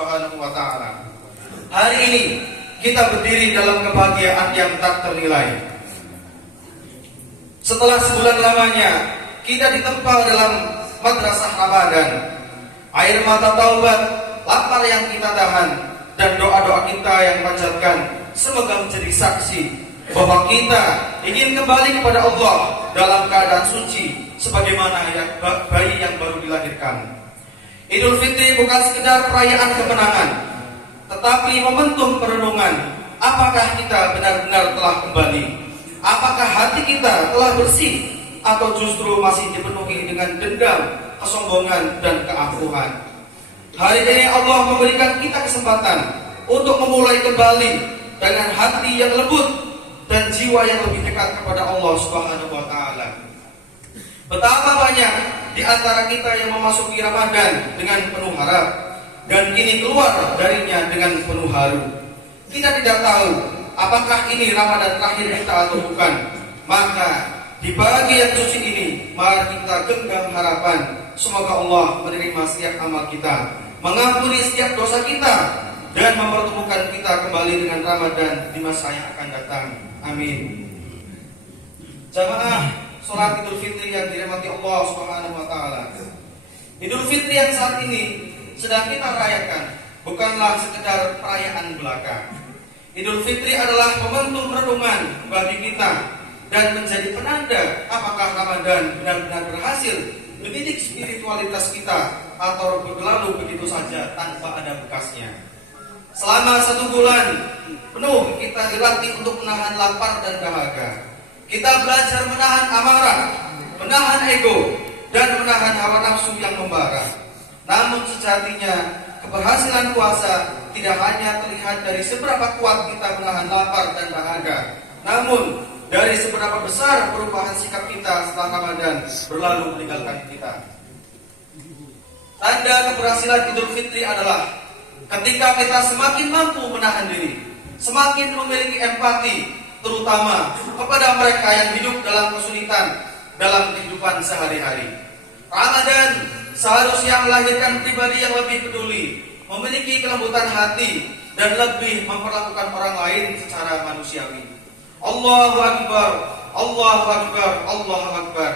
Subhanahu wa taala. Hari ini kita berdiri dalam kebahagiaan yang tak ternilai. Setelah sebulan lamanya kita ditempa dalam madrasah Ramadan. Air mata taubat, lapar yang kita tahan, dan doa-doa kita yang panjatkan semoga menjadi saksi bahwa kita ingin kembali kepada Allah dalam keadaan suci sebagaimana bayi yang baru dilahirkan. Idul Fitri bukan sekedar perayaan kemenangan, tetapi momentum perenungan. Apakah kita benar-benar telah kembali? Apakah hati kita telah bersih atau justru masih dipenuhi dengan dendam, kesombongan, dan keangkuhan? Hari ini Allah memberikan kita kesempatan untuk memulai kembali dengan hati yang lembut dan jiwa yang lebih dekat kepada Allah Subhanahu wa taala. Betapa banyak di antara kita yang memasuki Ramadan dengan penuh harap dan kini keluar darinya dengan penuh haru. Kita tidak tahu apakah ini Ramadan terakhir kita atau bukan. Maka di pagi yang suci ini mari kita genggam harapan semoga Allah menerima setiap amal kita, mengampuni setiap dosa kita, dan mempertemukan kita kembali dengan Ramadan di masa yang akan datang. Amin. Jamaah sholat Idul Fitri yang dirahmati Allah Subhanahu wa taala. Idul Fitri yang saat ini sedang kita rayakan bukanlah sekedar perayaan belaka. Idul Fitri adalah momentum renungan bagi kita dan menjadi penanda apakah Ramadan benar-benar berhasil mendidik spiritualitas kita atau berlalu begitu saja tanpa ada bekasnya. Selama 1 bulan penuh kita dilatih untuk menahan lapar dan dahaga. Kita belajar menahan amarah, menahan ego, dan menahan hawa nafsu yang membara. Namun sejatinya keberhasilan puasa tidak hanya terlihat dari seberapa kuat kita menahan lapar dan dahaga, namun dari seberapa besar perubahan sikap kita setelah Ramadan berlalu meninggalkan kita. Tanda keberhasilan Idul Fitri adalah ketika kita semakin mampu menahan diri, semakin memiliki empati, terutama kepada mereka yang hidup dalam kesulitan dalam kehidupan sehari-hari. Ramadan seharusnya melahirkan pribadi yang lebih peduli, memiliki kelembutan hati, dan lebih memperlakukan orang lain secara manusiawi. Allahu Akbar, Allahu Akbar, Allahu Akbar.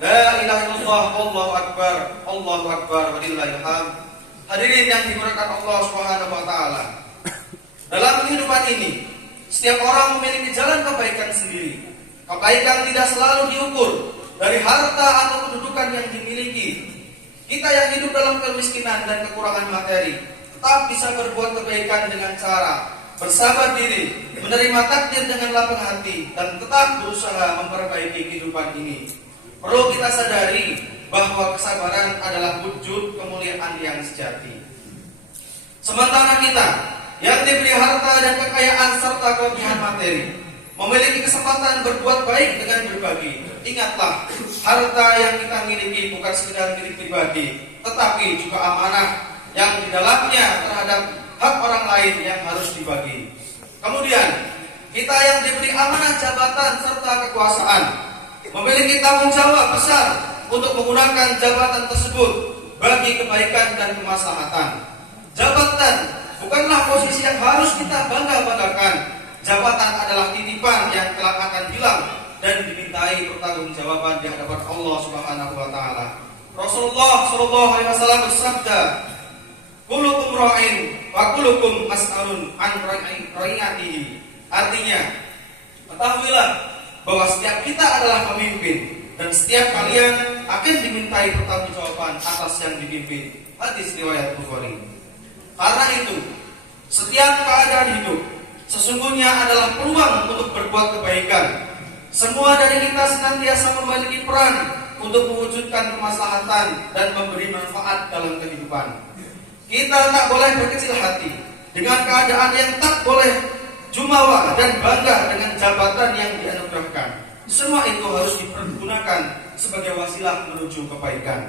La ilaha illallah, Allahu Akbar, Allahu Akbar, walillahil hamd. Hadirin yang dimuliakan Allah Subhanahu wa taala. Dalam kehidupan ini, setiap orang memiliki jalan kebaikan sendiri. Kebaikan tidak selalu diukur dari harta atau kedudukan yang dimiliki. Kita yang hidup dalam kemiskinan dan kekurangan materi tetap bisa berbuat kebaikan dengan cara bersabar diri, menerima takdir dengan lapang hati, dan tetap berusaha memperbaiki kehidupan ini. Perlu kita sadari bahwa kesabaran adalah wujud kemuliaan yang sejati. Sementara kita yang diberi harta dan kekayaan serta kelebihan materi memiliki kesempatan berbuat baik dengan berbagi. Ingatlah, harta yang kita miliki bukan sekedar milik pribadi, tetapi juga amanah yang di dalamnya terhadap hak orang lain yang harus dibagi. Kemudian, kita yang diberi amanah jabatan serta kekuasaan memiliki tanggung jawab besar untuk menggunakan jabatan tersebut bagi kebaikan dan kemaslahatan. Jabatan bukanlah posisi yang harus kita bangga-banggakan. Jabatan adalah titipan yang kelak akan hilang dan dimintai pertanggungjawaban di hadapan Allah Subhanahu wa taala. Rasulullah sallallahu alaihi wasallam bersabda, "Kullukum ra'in wa kullukum mas'alun an ra'iyatihi." Artinya, ketahuilah bahwa setiap kita adalah pemimpin dan setiap kalian akan dimintai pertanggungjawaban atas yang dipimpin. Hadis riwayat Bukhari. Karena itu, setiap keadaan hidup sesungguhnya adalah peluang untuk berbuat kebaikan. Semua dari kita senantiasa memiliki peran untuk mewujudkan kemaslahatan dan memberi manfaat dalam kehidupan. Kita tak boleh berkecil hati dengan keadaan yang tak boleh jumawa dan bangga dengan jabatan yang dianugerahkan. Semua itu harus dipergunakan sebagai wasilah menuju kebaikan.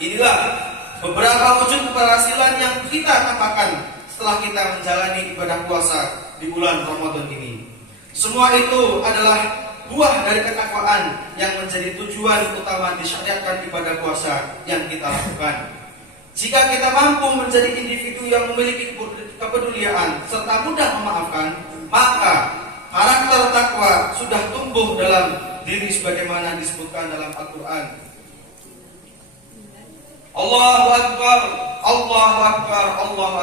Inilah beberapa wujud keberhasilan yang kita katakan setelah kita menjalani ibadah puasa di bulan Ramadan ini. Semua itu adalah buah dari ketakwaan yang menjadi tujuan utama disyariatkan ibadah puasa yang kita lakukan. Jika kita mampu menjadi individu yang memiliki kepedulian serta mudah memaafkan, maka karakter takwa sudah tumbuh dalam diri sebagaimana disebutkan dalam Al-Quran. Allahu Akbar, Allahu Akbar, Allahu Akbar.